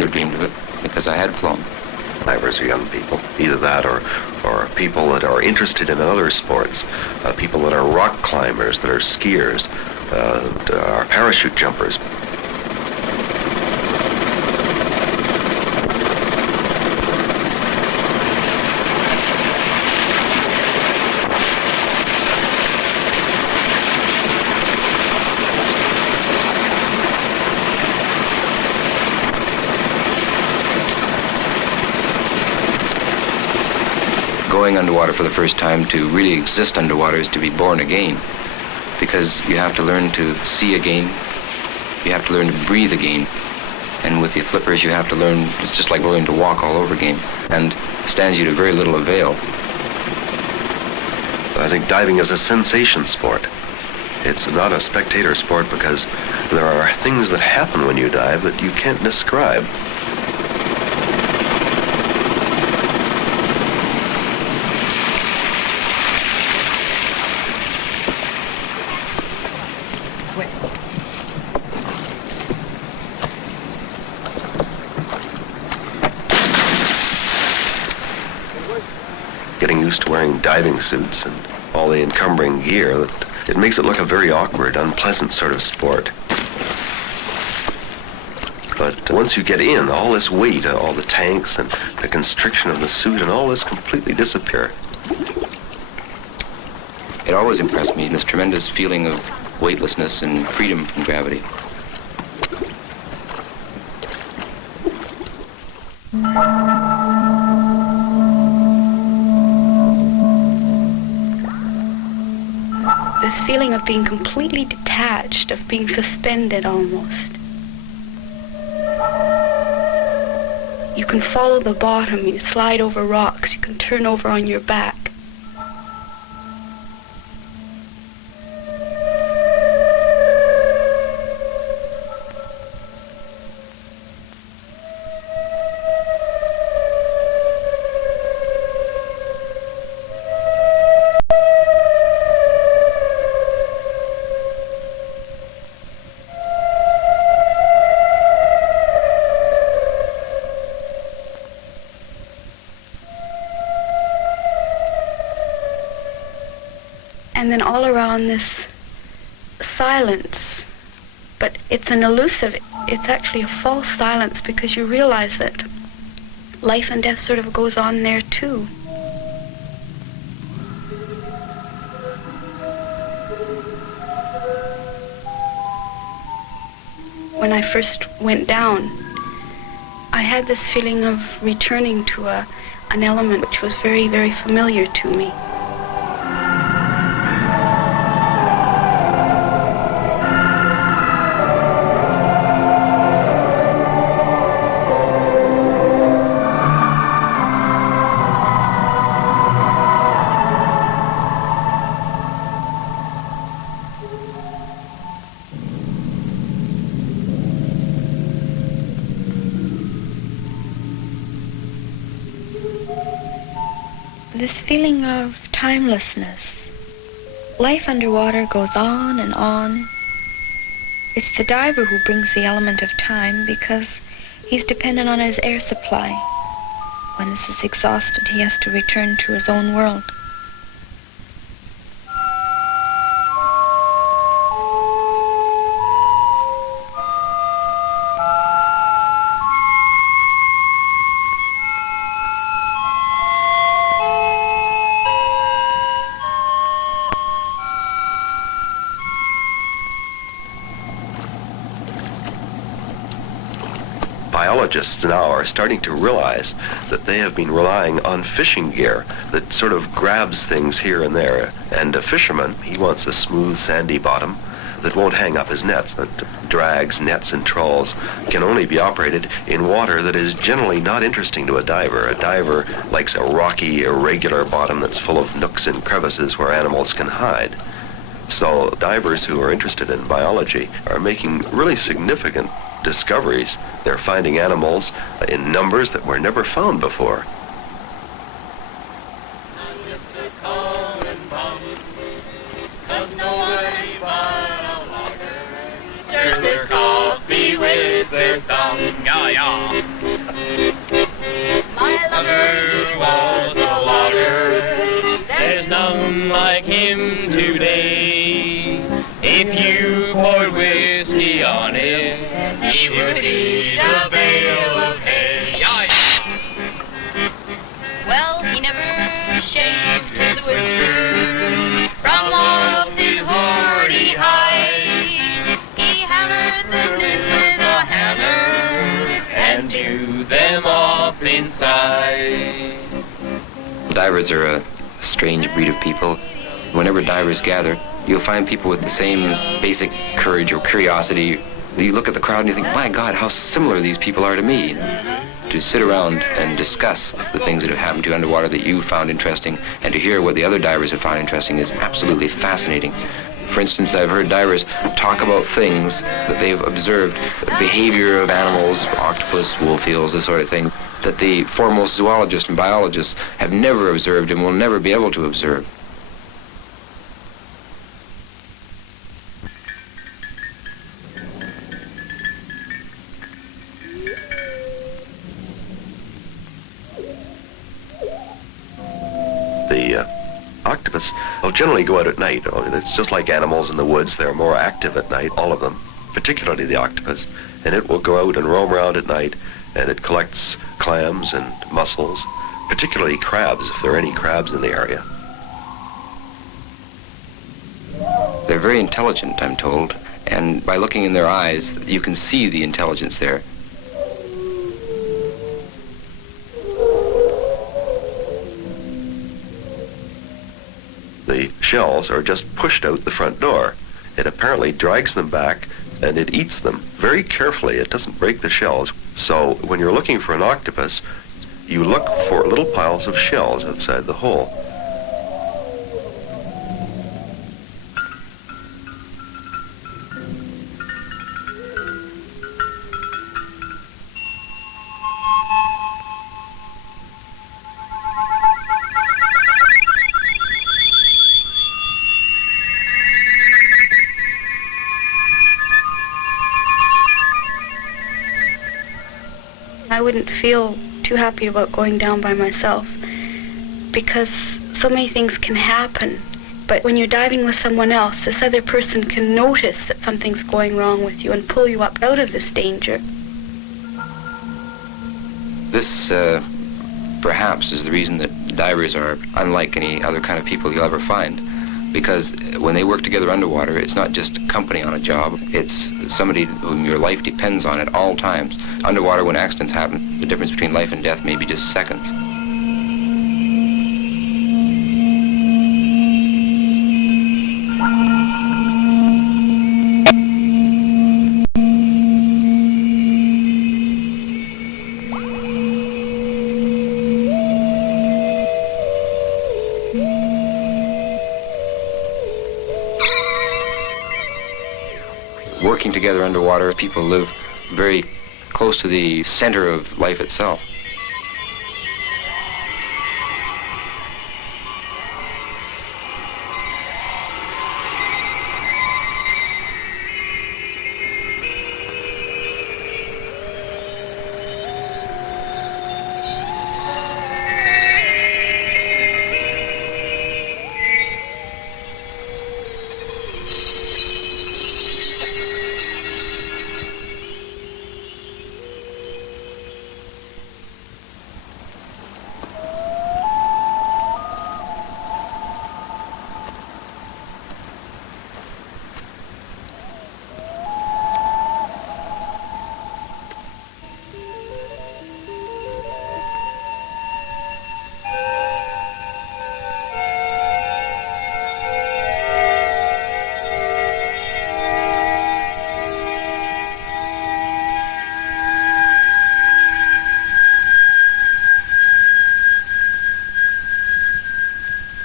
longer dreamed of it because I had flown. Divers are young people, either that or people that are interested in other sports, people that are rock climbers, that are skiers, are parachute jumpers. Going underwater for the first time, to really exist underwater, is to be born again, because you have to learn to see again, you have to learn to breathe again, and with the flippers you have to learn, it's just like learning to walk all over again, and stands you to very little avail. I think diving is a sensation sport. It's not a spectator sport because there are things that happen when you dive that you can't describe. Getting used to wearing diving suits and all the encumbering gear, it makes it look a very awkward, unpleasant sort of sport. But once you get in, all this weight, all the tanks and the constriction of the suit and all this completely disappear. It always impressed me, this tremendous feeling of weightlessness and freedom from gravity. This feeling of being completely detached, of being suspended almost. You can follow the bottom, you slide over rocks, you can turn over on your back. And then all around this silence, but it's an elusive, it's actually a false silence because you realize that life and death sort of goes on there too. When I first went down, I had this feeling of returning to an element which was very, very familiar to me. This feeling of timelessness. Life underwater goes on and on. It's the diver who brings the element of time because he's dependent on his air supply. When this is exhausted, he has to return to his own world. Biologists now are starting to realize that they have been relying on fishing gear that sort of grabs things here and there. And a fisherman, he wants a smooth, sandy bottom that won't hang up his nets, that drags, nets, and trawls can only be operated in water that is generally not interesting to a diver. A diver likes a rocky, irregular bottom that's full of nooks and crevices where animals can hide. So divers who are interested in biology are making really significant discoveries. They're finding animals in numbers that were never found before. There's coffee with their tongue yeah, yeah. My lover was a logger. There's none like him today. If you poured whiskey on him, he would eat a bale of hay. Yeah, yeah. Well, he never shaved his whiskers from off his hoary hide. He hammered them in with a hammer and drew them off inside. Divers are a strange breed of people. Whenever divers gather, you'll find people with the same basic courage or curiosity. You look at the crowd and you think, my God, how similar these people are to me. To sit around and discuss the things that have happened to you underwater that you found interesting, and to hear what the other divers have found interesting is absolutely fascinating. For instance, I've heard divers talk about things that they've observed, the behavior of animals, octopus, wolf eels, this sort of thing, that the foremost zoologists and biologists have never observed and will never be able to observe. The octopus will generally go out at night. It's just like animals in the woods. They're more active at night, all of them, particularly the octopus. And it will go out and roam around at night, and it collects clams and mussels, particularly crabs, if there are any crabs in the area. They're very intelligent, I'm told, and by looking in their eyes, you can see the intelligence there. The shells are just pushed out the front door. It apparently drags them back and it eats them very carefully. It doesn't break the shells. So when you're looking for an octopus, you look for little piles of shells outside the hole. I wouldn't feel too happy about going down by myself because so many things can happen. But when you're diving with someone else, this other person can notice that something's going wrong with you and pull you up out of this danger. This, perhaps, is the reason that divers are unlike any other kind of people you'll ever find. Because when they work together underwater, it's not just company on a job, it's somebody whom your life depends on at all times. Underwater, when accidents happen, the difference between life and death may be just seconds. Working together underwater, people live very close to the center of life itself.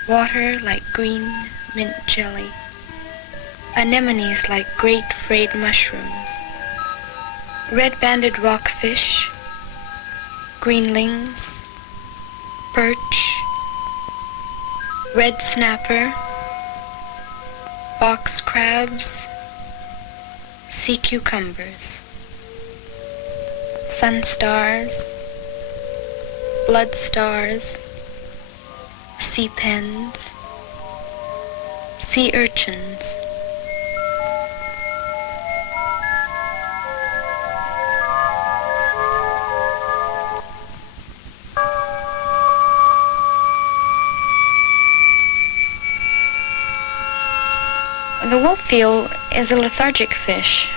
Water like green mint jelly. Anemones like great frayed mushrooms. Red-banded rockfish. Greenlings. Perch. Red snapper. Box crabs. Sea cucumbers. sun stars, blood stars, sea pens, sea urchins. The wolf eel is a lethargic fish.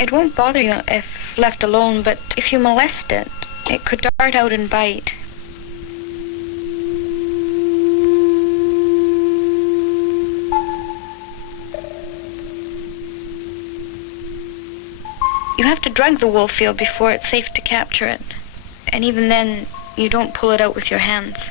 It won't bother you if left alone, but if you molest it, it could dart out and bite. You have to drug the wolf eel before it's safe to capture it. And even then, you don't pull it out with your hands.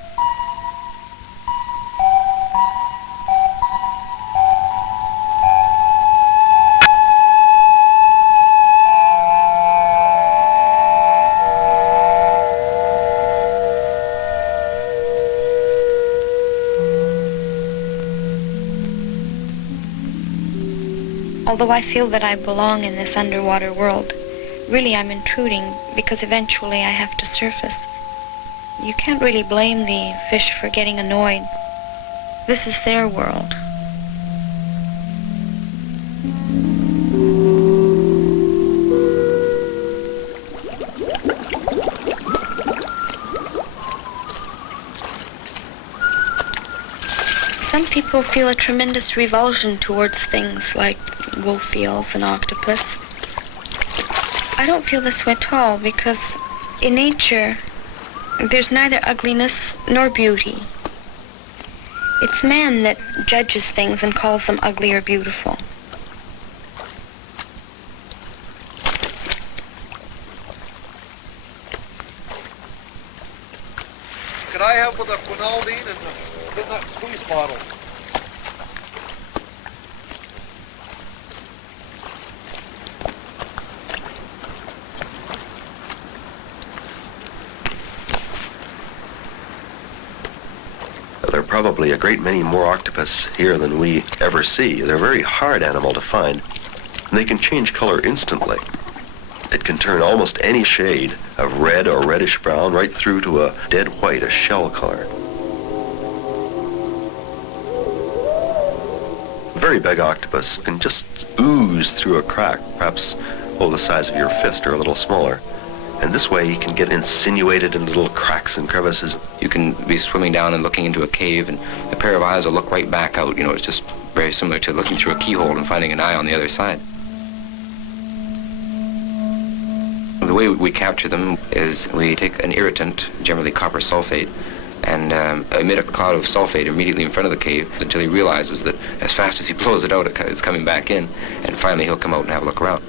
Although I feel that I belong in this underwater world, really I'm intruding because eventually I have to surface. You can't really blame the fish for getting annoyed. This is their world. Some people feel a tremendous revulsion towards things like wolf eels and octopus. I don't feel this way at all because in nature there's neither ugliness nor beauty. It's man that judges things and calls them ugly or beautiful. Could I have with a quinaldine and a midnight squeeze bottle? There are probably a great many more octopus here than we ever see. They're a very hard animal to find, and they can change color instantly. It can turn almost any shade of red or reddish brown right through to a dead white, a shell color. A very big octopus can just ooze through a crack, perhaps the size of your fist or a little smaller. And this way you can get insinuated in little cracks and crevices. You can be swimming down and looking into a cave, and a pair of eyes will look right back out. You know, it's just very similar to looking through a keyhole and finding an eye on the other side. The way we capture them is we take an irritant, generally copper sulfate, and emit a cloud of sulfate immediately in front of the cave until he realizes that as fast as he blows it out, it's coming back in, and finally he'll come out and have a look around.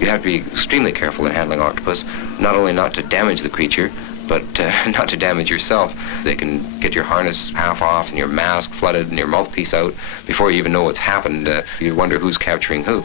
You have to be extremely careful in handling octopus, not only not to damage the creature, but not to damage yourself. They can get your harness half off and your mask flooded and your mouthpiece out before you even know what's happened. You wonder who's capturing who.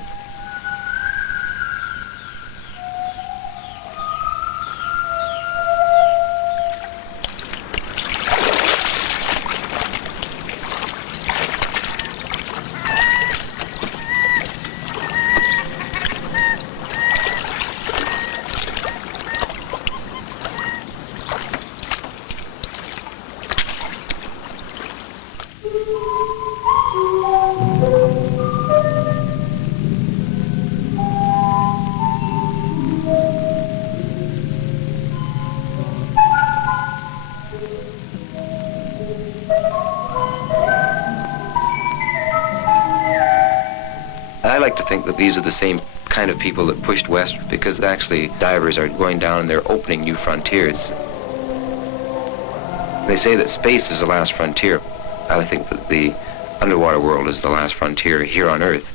I like to think that these are the same kind of people that pushed west, because actually divers are going down and they're opening new frontiers. They say that space is the last frontier. I think that the underwater world is the last frontier here on Earth.